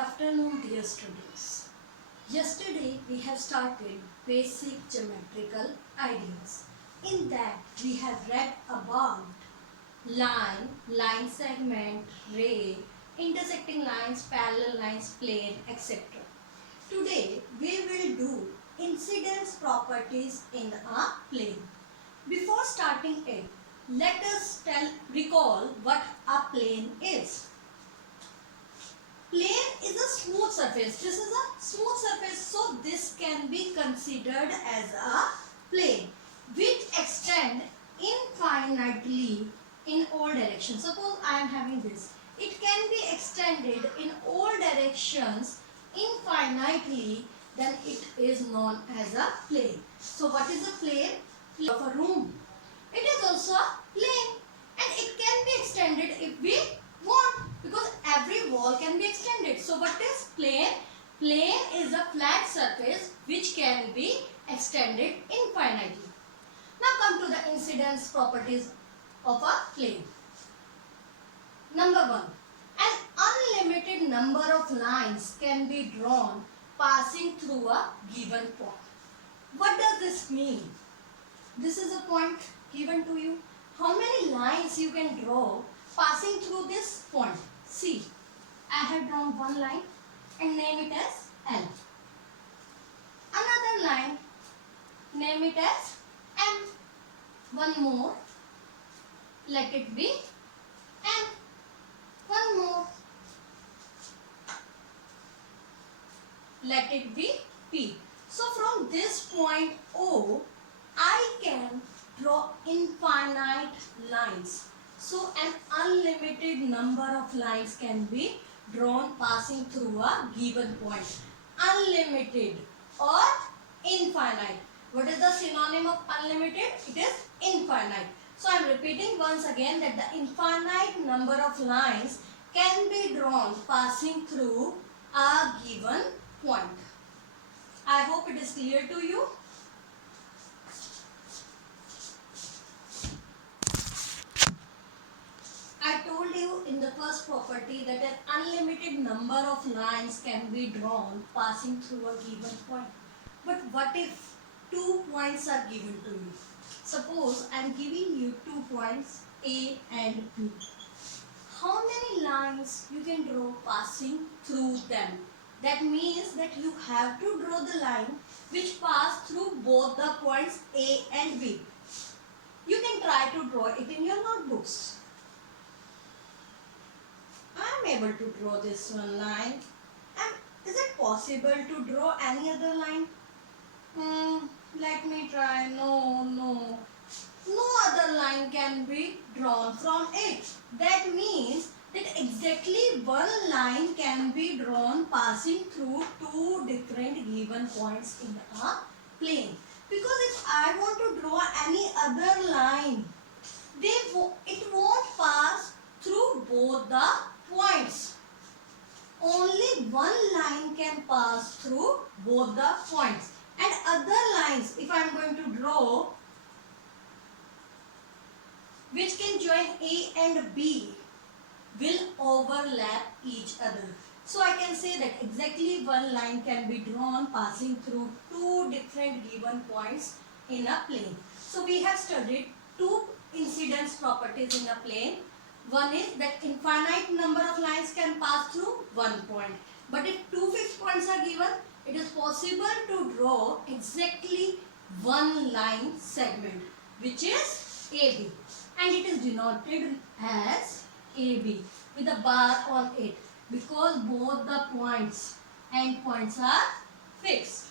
afternoon, dear students. Yesterday we have started basic geometrical ideas. In that we have read about line, line segment, ray, intersecting lines, parallel lines, plane, etc. Today we will do incidence properties in a plane. Before starting it, let us recall what a plane is. Plane is a smooth surface. This is a smooth surface, so this can be considered as a plane which extend infinitely in all directions. Suppose I am having this. It can be extended in all directions infinitely, then it is known as a plane. So what is a plane? Plane of a room. It is also a plane and it can be extended if we want, because every wall can be extended. So what is plane? Plane is a flat surface which can be extended infinitely. Now come to the incidence properties of a plane. Number 1. An unlimited number of lines can be drawn passing through a given point. What does this mean? This is a point given to you. How many lines you can draw passing through this point? See, I have drawn one line and name it as L. Another line, name it as M. One more, let it be M. One more, let it be P. So from this point O, I can draw infinite lines. So an unlimited number of lines can be drawn passing through a given point. Unlimited or infinite. What is the synonym of unlimited? It is infinite. So I am repeating once again that the infinite number of lines can be drawn passing through a given point. I hope it is clear to you. I told you in the first property that an unlimited number of lines can be drawn passing through a given point. But what if 2 points are given to you? Suppose I am giving you 2 points A and B. How many lines you can draw passing through them? That means that you have to draw the line which pass through both the points A and B. You can try to draw it in your notebooks. I am able to draw this one line. And is it possible to draw any other line? Let me try. No other line can be drawn from it. That means that exactly one line can be drawn passing through two different given points in a plane. Because if I want to draw any other line, it won't pass through both the points. Only one line can pass through both the points. And other lines, if I am going to draw, which can join A and B, will overlap each other. So I can say that exactly one line can be drawn passing through two different given points in a plane. So we have studied two incidence properties in a plane. One is that infinite number of lines can pass through one point. But if two fixed points are given, it is possible to draw exactly one line segment, which is AB. And it is denoted as AB with a bar on it, because both the points, end points, are fixed.